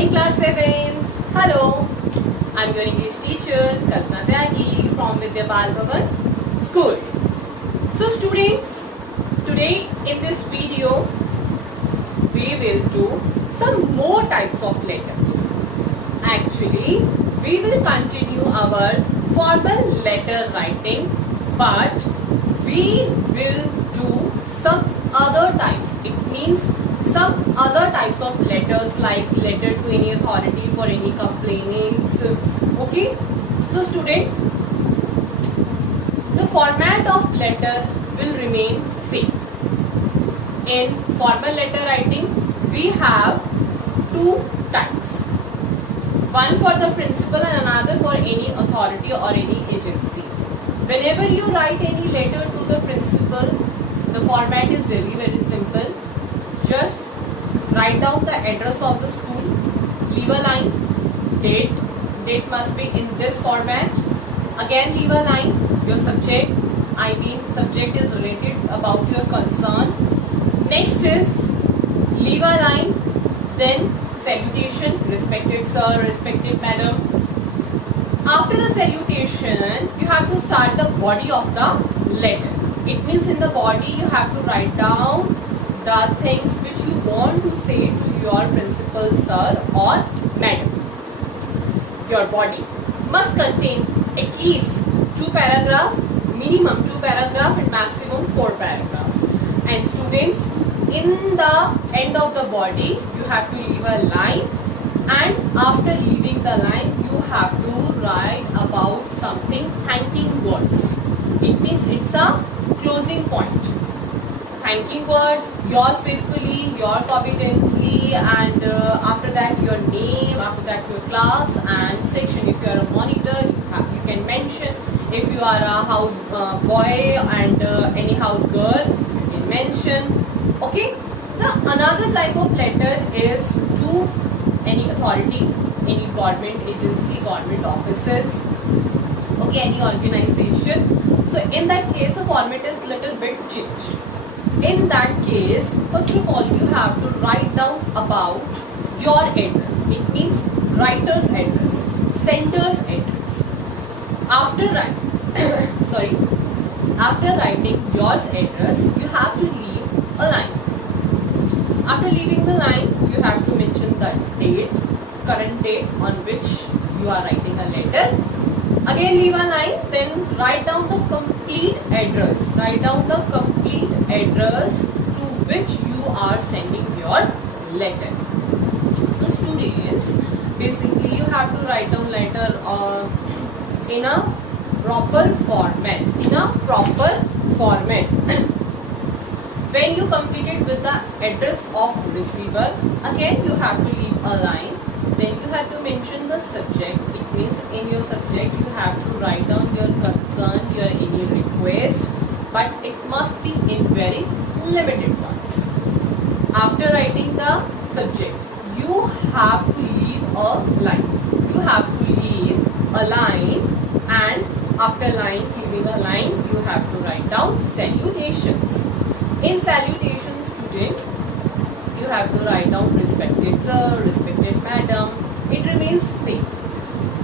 morning, class 7. Hello, I'm your English teacher, Kalpana Tyagi from Vidya Bal Bhavan School. So students, today in this video, we will do some more types of letters. Actually, we will continue our formal letter writing, but we will do some other types. It means some other types of letters like letter to any authority for any complainings. Okay, so student, the format of letter will remain same. In formal letter writing, we have two types. One for the principal and another for any authority or any agency. Whenever you write any letter to the principal, the format is really very simple. Just write down the address of the school, leave a line, date must be in this format. Again leave a line, your subject, subject is related about your concern. Next is leave a line, then salutation, respected sir, respected madam. After the salutation, you have to start the body of the letter. It means in the body you have to write down the things which you want to say to your principal sir or madam. Your body must contain at least 2 paragraphs, minimum 2 paragraphs and maximum 4 paragraphs. And students, in the end of the body, you have to leave a line, and after leaving the line, you have to write about something thanking words. It means it's a closing point. Thanking words, yours faithfully, yours obediently, and after that your name, after that your class and section. If you are a monitor, you can mention. If you are a house boy and any house girl, you can mention. Okay. Another type of letter is to any authority, any government agency, government offices, okay, any organization. So in that case, the format is little bit changed. In that case, first of all, you have to write down about your address. It means writer's address, sender's address. After writing your address, you have to leave a line. After leaving the line, you have to mention the date, current date on which you are writing a letter. Again leave a line, then write down the complete address. Write down the complete address to which you are sending your letter. So students, basically you have to write down letter in a proper format. When you complete it with the address of receiver, again you have to leave a line. Then you have to mention the subject. It means in your subject you have to write down your concern, your any request, but it must be in very limited terms. After writing the subject, you have to leave a line. You have to leave a line, and after leaving a line, you have to write down salutations. In salutation, student, you have to write down respected sir, respected madam. It remains same.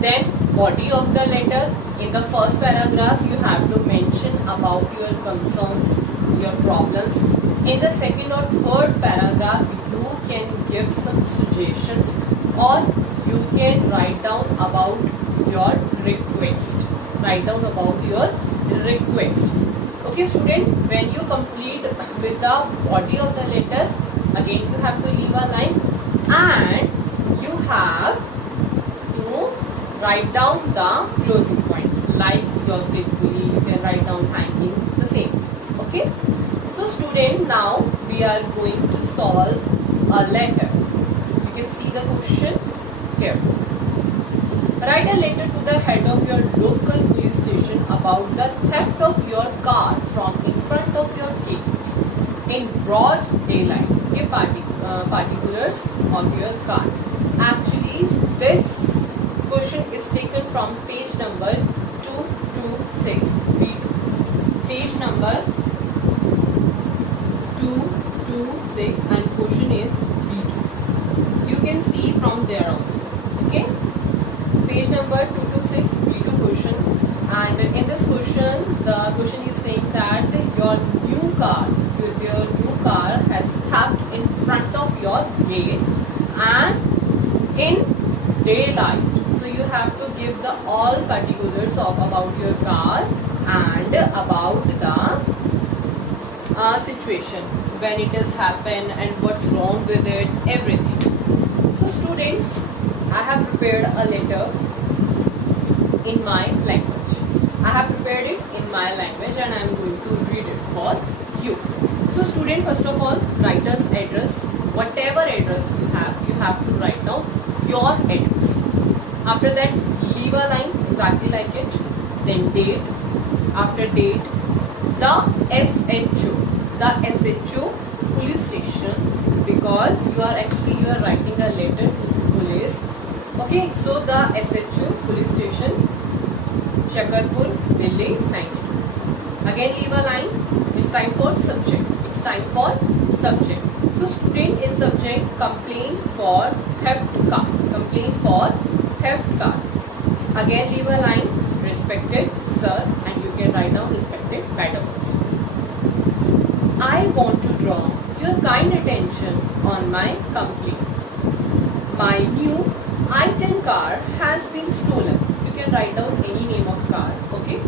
Then body of the letter. In the first paragraph, you have to mention about your concerns, your problems. In the second or third paragraph, you can give some suggestions, or you can write down about your request. Write down about your request. Okay student, when you complete with the body of the letter, again you have to leave a line, and you have to write down the closing point, like yours faithfully. You can write down thanking, the same things. Okay, so student, now we are going to solve a letter. You can see the question here. Write a letter to the head of your local police station about the theft of your car from in front of your gate in broad daylight. Give particulars of your car. Actually, this question is taken from page number 226. Page number 226, and question is B2. You can see from there also. Okay, page number 226, B2 question. And in this question, the question is saying that your new car has stopped in front of your gate and in daylight. So you have to give the all particulars of about your car and about the situation, when it has happened and what's wrong with it, everything. So students, I have prepared a letter in my language. I have prepared it in my language and I am going to read it for you. So student, first of all, writer's address, whatever address you have to write down your address. After that, leave a line exactly like it. Then date. After date, the SHO police station, because you are writing a letter to police. Okay, so the SHO police station, Shakarpur, Delhi 92. Again leave a line. It's time for subject. So student, in subject, complaint for theft car. Again leave a line, respected sir, and you can write down respected madam also. I want to draw your kind attention on my complaint. My new I-10 car has been stolen. You can write down any name of car. Okay.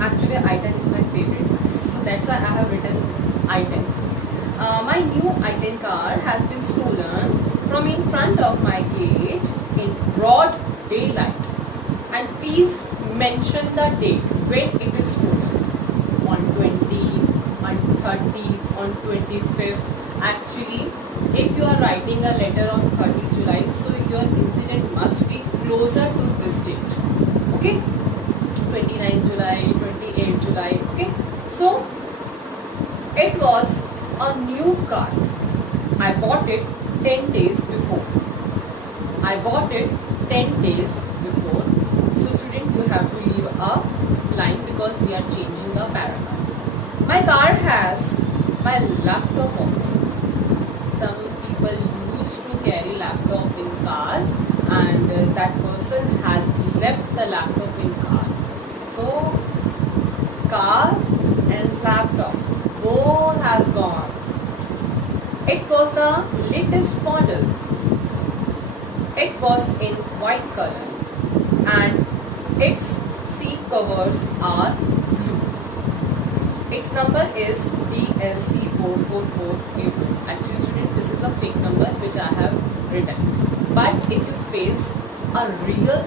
Actually, I-10 is my favorite, so that's why I have written I-10. My new I-10 car has been stolen from in front of my gate in broad daylight. And please mention the date when it is stolen. On 20th, on 30th, on 25th. Actually, if you are writing a letter on 30 July, so your incident must be closer to this date. Okay, 29 July, 28 July. Okay, so it was a new car. I bought it 10 days before. So student, you have to leave a line because we are changing the paragraph. My car has my laptop also. Some people used to carry laptop in car, and that person has left the laptop in car. So car and laptop both has gone. It was the latest model. It was in white color and its seat covers are blue. Its number is DLC44484. Actually student, this is a fake number which I have written. But if you face a real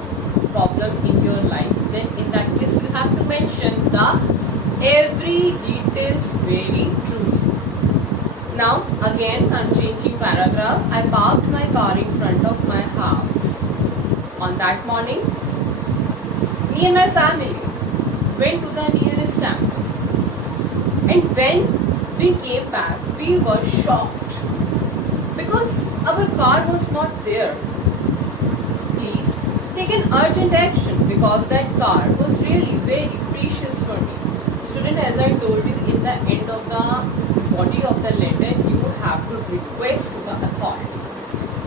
problem in your life, then in that case you have to mention the every details very truly. Now again I'm changing paragraph. I parked my car in front of my house. On that morning, me and my family went to the nearest temple. And when we came back, we were shocked because our car was not there. Please take an urgent action because that car was really very precious for me. Student, as I told you, in the end of the body of the letter, you have to request to the authority.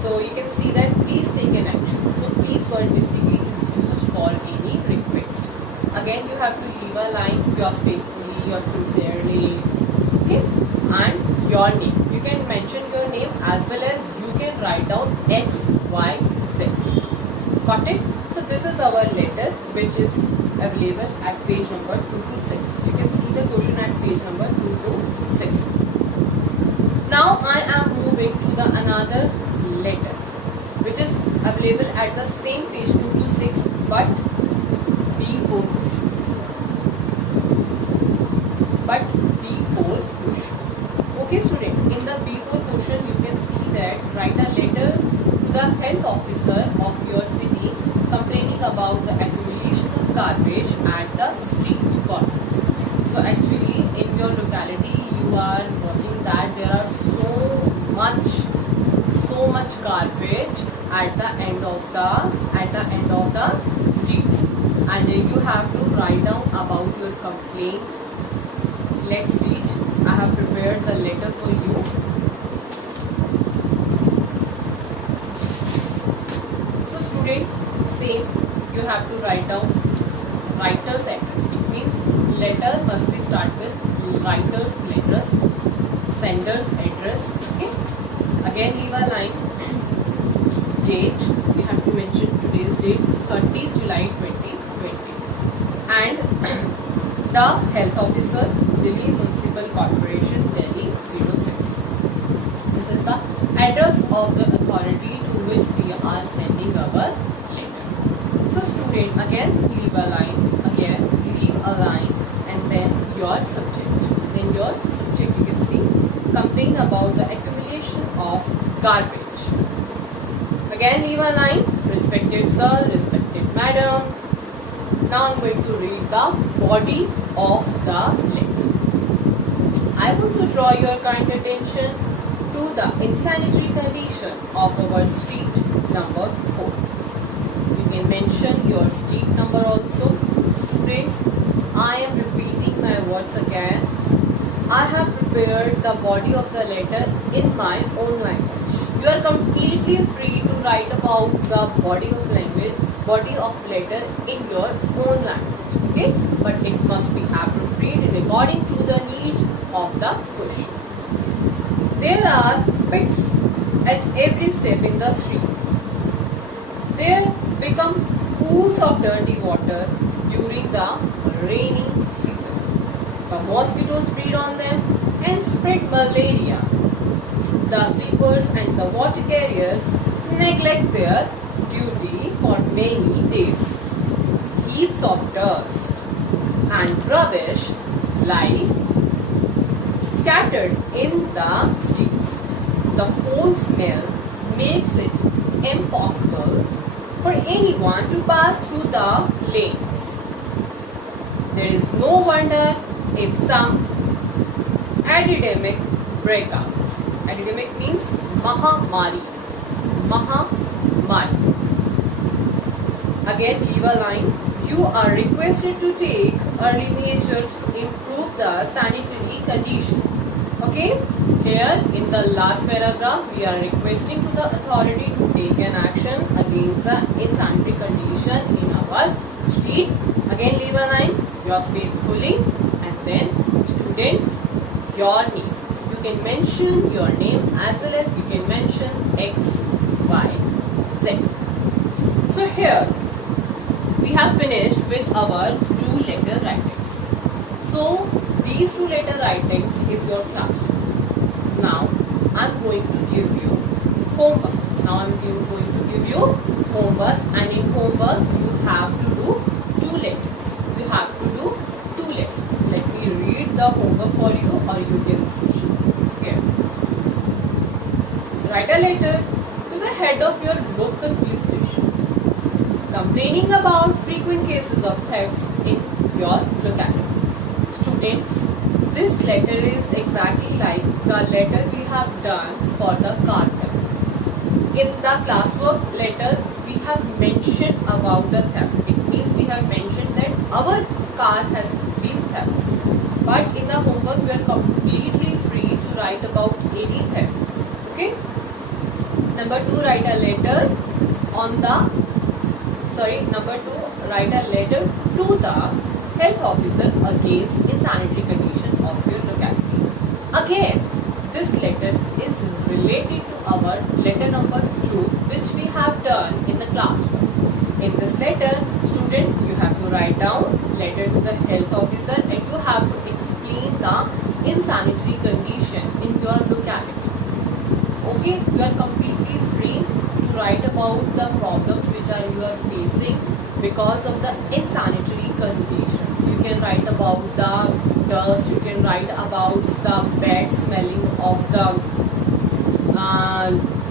So you can see that please take an action. So please word basically is used for any request. Again, you have to leave a line, yours faithfully, yours sincerely, okay, and your name. You can mention your name as well as you can write down X, Y, Z. Got it? So this is our letter which is available at page number 226. You can see the question at page number 226. Now I am moving to the another letter which is available at the same page 226 but B4 question. Okay student, in the B4 question you can see that write a letter to the health officer of your city complaining about the accumulation of garbage at the street corner. So actually in your locality you are watching that there are so much garbage at the end of the streets, and you have to write down about your complaint. Let's read. I have prepared the letter for you. you have to write down writer's address. It means letter must be start with writer's address, sender's address. Okay. Again, leave a line. Date, we have to mention today's date, 30th July 2020. And the health officer, Delhi Municipal Corporation, Delhi 06. This is the address of the authority to which we are sending our letter. So student, again leave a line, and then your subject. In your subject you can see, complain about the accumulation of garbage. Again leave a line, respected sir, respected madam. Now I'm going to read the body of the letter. I want to draw your kind attention to the insanitary condition of our street number 4. You can mention your street number also. Students, I am repeating my words again. I have prepared the body of the letter in my own language. You are completely free to write about the body of letter in your own language. Okay, but it must be appropriate according to the need of the question. There are pits at every step in the street. There become pools of dirty water during the rainy season. The mosquitoes breed on them and spread malaria. The sweepers and the water carriers neglect their duty for many days. Heaps of dust and rubbish lie scattered in the streets. The foul smell makes it impossible for anyone to pass through the lanes. There is no wonder if some epidemic break out. Epidemic means Mahamari. Again, leave a line. You are requested to take early measures to improve the sanitary condition. Okay, here in the last paragraph, we are requesting to the authority to take an action against the insanitary condition in our street. Again, leave a line. Yours faithfully, and then student, your name. You can mention your name as well as you can mention X, Y, Z. So here we have finished with our 2 letter writings. So these 2 letter writings is your classwork. Now I am going to give you homework. And in homework you have to do 2 letters. You have to do 2 letters. Let me read the homework for you, or you can see here. Write a letter to the head of your local police station complaining about frequent cases of thefts in your locality. Students, this letter is exactly like the letter we have done for the car theft. In the classwork letter, we have mentioned about the theft. It means we have mentioned that our car has been theft. But in the homework, we are completely free to write about any theft. Okay. Number 2, write a letter to the health officer against insanitary condition of your locality. Again, this letter is related to our letter number 2, which we have done in the classwork. In this letter, student, you have to write down letter to the health officer and you have to explain the insanitary condition in your locality. Okay, you are completely free to write about the problems which you are facing because of the insanitary conditions. You can write about the dust, you can write about the bad smelling of the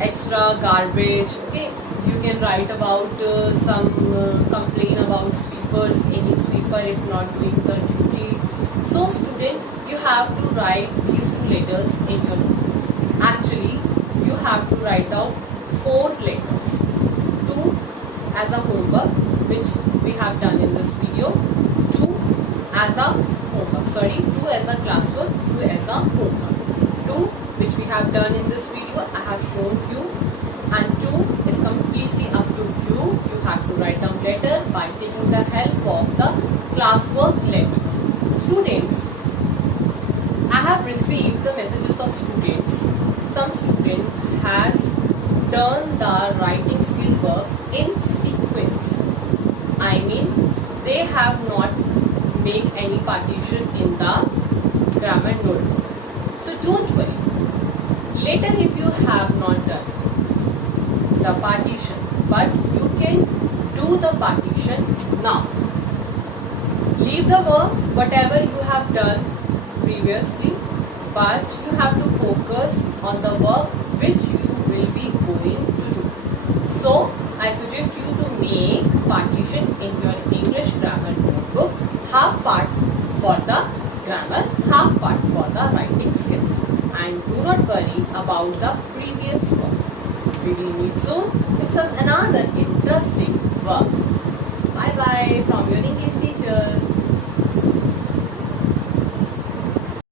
extra garbage. Okay, you can write about some complaint about sweepers, any sweeper if not doing the duty. So student, you have to write these 2 letters in your book. Actually, you have to write down 4 letters. 2 as a homework, which we have done in this video. 2 as a homework. 2 as a classwork, 2 as a homework. 2 which we have done in this video, I have shown you, and 2 is completely up to you. You have to write down letter by the help of the classwork letters. Students, I have received the messages of students. Some student has done the writing skill work in sequence. I mean, they have not make any partition in the grammar notebook. So don't worry. Later if you have not done the partition, but you can do the partition now. Leave the work, whatever you have done previously, but you have to focus on the work which you will be going to do. So, I suggest you to make partition in your English grammar notebook, half part for the grammar, half part for the writing skills. And do not worry about the previous work. We will meet soon with some another interesting work. Bye bye from your